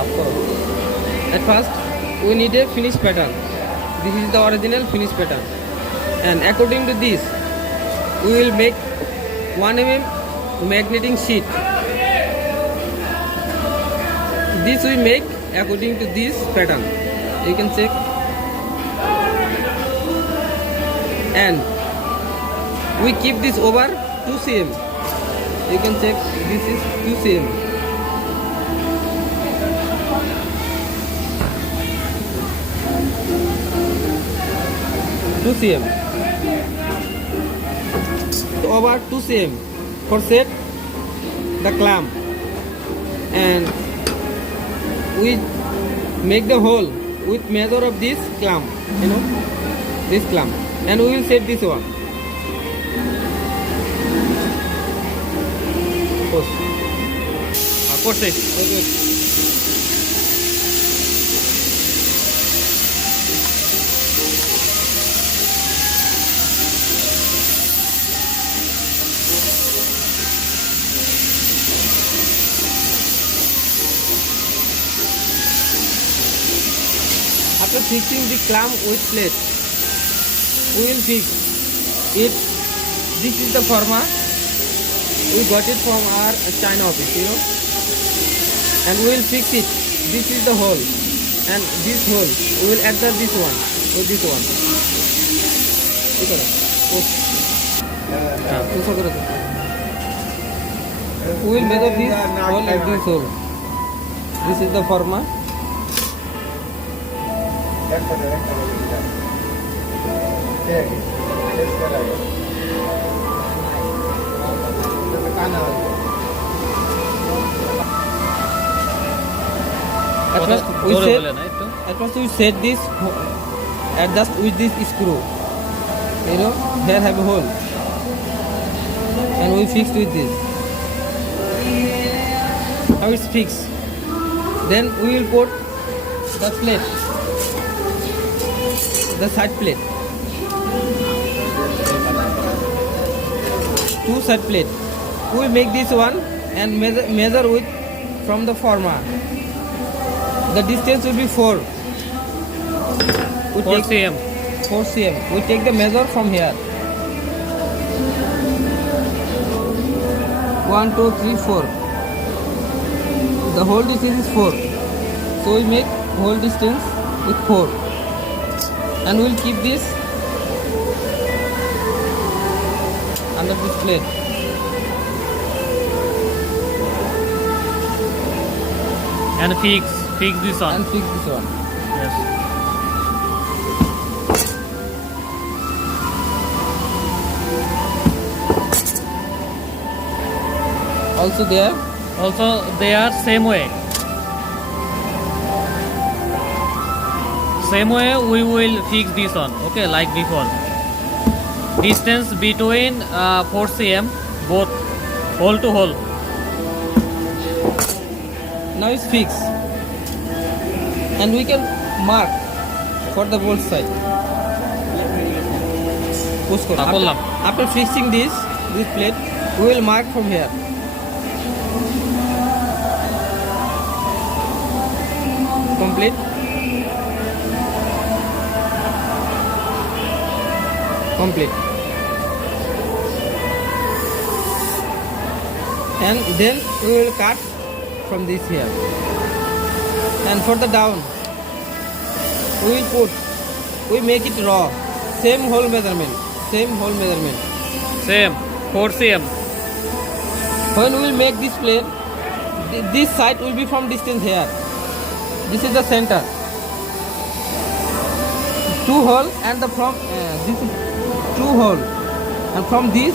At first, we need a finished pattern. This is the original finished pattern. And according to this, we will make 1 mm magnetic sheet. This we make according to this pattern. You can check. And we keep this over 2 cm. You can check. This is 2 cm. Over 2 cm for set the clamp, and we make the hole with measure of this clamp, this clamp, and we will set this one. Okay. After fixing the clamp with plate, we will fix it. This is the forma. We got it from our China office, and we will fix it. This is the hole, and this hole we will adjust this one with this one. We will measure this hole and this hole. This is the forma. At first we set this adjust with this screw. Here have a hole, and we fixed with this. Now it's fixed. Then we will put the plate, the side plate, 2 side plate. We will make this one and measure with from the forma. The distance will be 4. 4 cm. 4 cm. We take the measure from here. 1, 2, 3, 4. The whole distance is 4. So we make whole distance with 4. And we will keep this under this plate. And fix this one. Yes. Also they are same way. Same way we will fix this one. Okay, like before. Distance between 4 cm both hole to hole. Now it's fixed, and we can mark for the both side. After fixing this plate, we will mark from here. Complete. And then we will cut from this here, and for the down we make it raw, same hole measurement. Same 4 cm. When we will make this plate, this side will be from distance here. This is the center, 2 hole, and from this is 2 hole, and from this